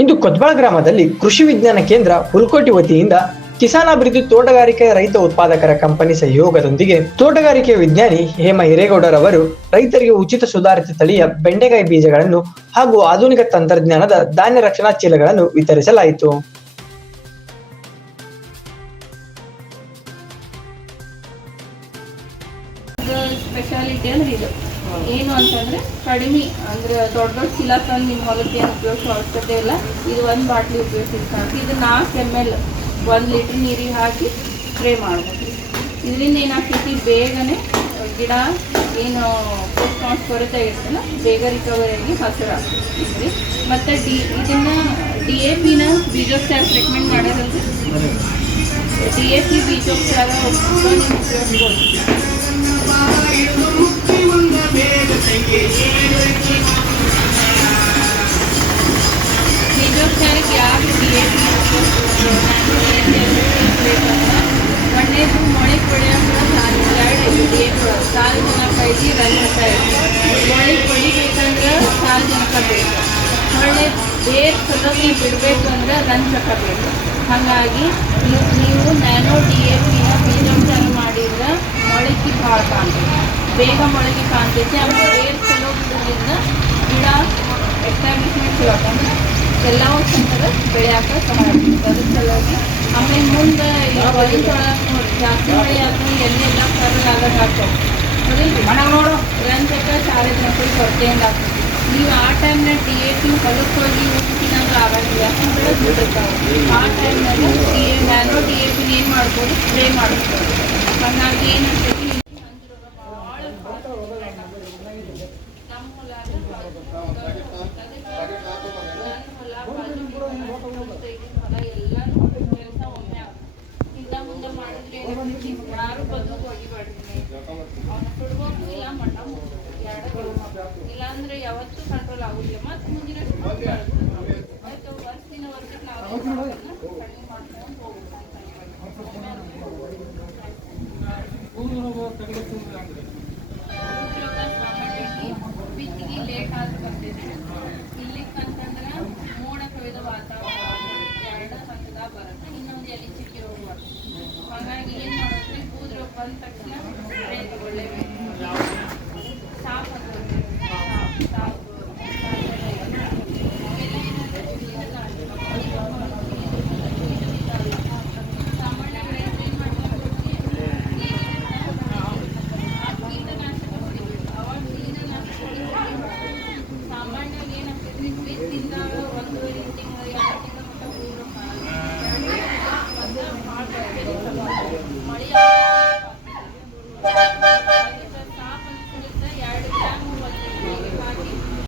ಇಂದು ಕೊತ್ಬಾಳ ಗ್ರಾಮದಲ್ಲಿ ಕೃಷಿ ವಿಜ್ಞಾನ ಕೇಂದ್ರ ಹುಲ್ಕೋಟಿ ವತಿಯಿಂದ ಕಿಸಾನ್ ಅಭಿವೃದ್ಧಿ ತೋಟಗಾರಿಕೆ ರೈತ ಉತ್ಪಾದಕರ ಕಂಪನಿ ಸಹಯೋಗದೊಂದಿಗೆ ತೋಟಗಾರಿಕೆ ವಿಜ್ಞಾನಿ ಹೇಮ ಹಿರೇಗೌಡರವರು ರೈತರಿಗೆ ಉಚಿತ ಸುಧಾರಿತ ತಳಿಯ ಬೆಂಡೆಕಾಯಿ ಬೀಜಗಳನ್ನು ಹಾಗೂ ಆಧುನಿಕ ತಂತ್ರಜ್ಞಾನದ ಧಾನ್ಯ ರಕ್ಷಣಾ ಚೀಲಗಳನ್ನು ವಿತರಿಸಲಾಯಿತು. ಸ್ಪೆಷಾಲಿಟಿ ಅಂದ್ರೆ ಇದು ಏನು ಅಂತಂದ್ರೆ ಕಡಿಮೆ ಅಂದ್ರೆ ದೊಡ್ಡ ದೊಡ್ಡ ಚೀಲ ತಂದು ನಿಮ್ಮ ಹೊಲಕ್ಕೆ ಏನು ಉಪಯೋಗಿಸೋ ಅವಶ್ಯಕತೆ ಇಲ್ಲ. ಇದು ಒಂದು ಬಾಟ್ಲಿ ಉಪಯೋಗಿಸಿ ಇದು 4 ml 1 ಲೀಟ್ರ್ ನೀರಿಗೆ ಹಾಕಿ ಸ್ಪ್ರೇ ಮಾಡ್ಬೋದು. ಇದರಿಂದ ಏನಾಗ್ತೈತಿ, ಬೇಗನೆ ಗಿಡ ಏನು ಪೋಸ್ಟ್ ಕೊರತೆ ಇರ್ತಲ್ಲ ಬೇಗ ರಿಕವರಿ ಆಗಿ ಹಸಿರು ಆಗ್ತೈತಿ. ಮತ್ತು ಇದನ್ನ DAPನ ಬೀಜೋಪಚಾರ ರೆಕಮೆಂಡ್ ಮಾಡೋದಂದ್ರೆ DAP ಬೀಜೋಪಚಾರ ಉಪಯೋಗಿಸ್ಬೋದು. ಬೀಜೋಪಚಾರಕ್ಕೆ ಯಾಕೆ DAP ಒಳ್ಳೆಯದು ಮೊಳೆ ಪಡೆಯೋಕೆ ಸಾಲು ಜನಕ ಐತಿ ರಂಜಕ ಐತಿ. ಮೊಳೆ ಪಡಿಬೇಕಂದ್ರೆ ಸಾಲು ಜನಕ ಬೇಕು, ಒಳ್ಳೆ ಬೇರೆ ಸದಸ್ಯ ಬಿಡಬೇಕು ಅಂದ್ರೆ ರಂಜಕ ಬೇಕು. ಹಾಗಾಗಿ ನೀವು ನ್ಯಾನೋ DAPನ ಬೀಜೋಪಚಾರ ಮಾಡಿದ್ರೆ ಮೊಳಕೆ ಭಾಳ ಕಾಣ್ತೈತಿ, ಬೇಗ ಮೊಳಕೆ ಕಾಣ್ತೈತಿ. ಆಮೇಲೆ ಬೇರೆ ಚಲೋ ಬಿಡೋದ್ರಿಂದ ಗಿಡ ಎಸ್ಟಾಬ್ಲಿಷ್ಮೆಂಟ್ ಚಲೋ ಅಂದ್ರೆ ಎಲ್ಲವೂ ಚಂದಾಗ ಬೆಳೆಯೋಕೆ ಸಹಾಯ ಆಗ್ತದೆ. ಅದ್ರ ಸಲುವಾಗಿ ಆಮೇಲೆ ಮುಂದೆ ಜಾಸ್ತಿ ಮಳೆ ಆದ್ರೂ ಎಲ್ಲ ಕರಲಾಗಕ್ಕೆ ಆಗ್ತವೆ. ನೋಡು ರಂಜಕ ಸಾರಜನಕದ ಕೊರತೆಯಿಂದ ಆಗ್ತದೆ. ನೀವು ಆ ಟೈಮ್ನಾಗ DAP ಹೊಲಕ್ಕೆ ಹೋಗಿ ಉಪ್ಪಿನಂಗೆ ಆಗೋದಿಲ್ಲ, ಯಾಕಂದ್ರೆ ಬಿಟ್ಟಿರ್ತಾವೆ. ಆ ಟೈಮ್ನಾಗ ನ್ಯಾನೋ DAP ಏನು ಮಾಡ್ಬೋದು, ಸ್ಪ್ರೇ ಮಾಡ್ಬೋದು. ಹಾಗಾಗಿ ಏನಾಗ್ತೈತಿ ಯಾರು ಬದು ಹೋಗಿಬಾರ್ದು, ಅವನ್ನ ಕೊಡ್ಬೋದು ಇಲ್ಲ ಮಟ್ಟ ಇಲ್ಲಾಂದ್ರೆ ಯಾವತ್ತೂ ಕಂಟ್ರೋಲ್ ಆಗುದಿಲ್ಲ. ಮತ್ತು ಮುಂದಿನ ಆಯ್ತು ವರ್ಷದಿನ ವರ್ಷಕ್ಕೆ ನಾವು ಕಡಿಮೆ ಮಾಡ್ಕೊಂಡು ಹೋಗ್ಬೇಕು.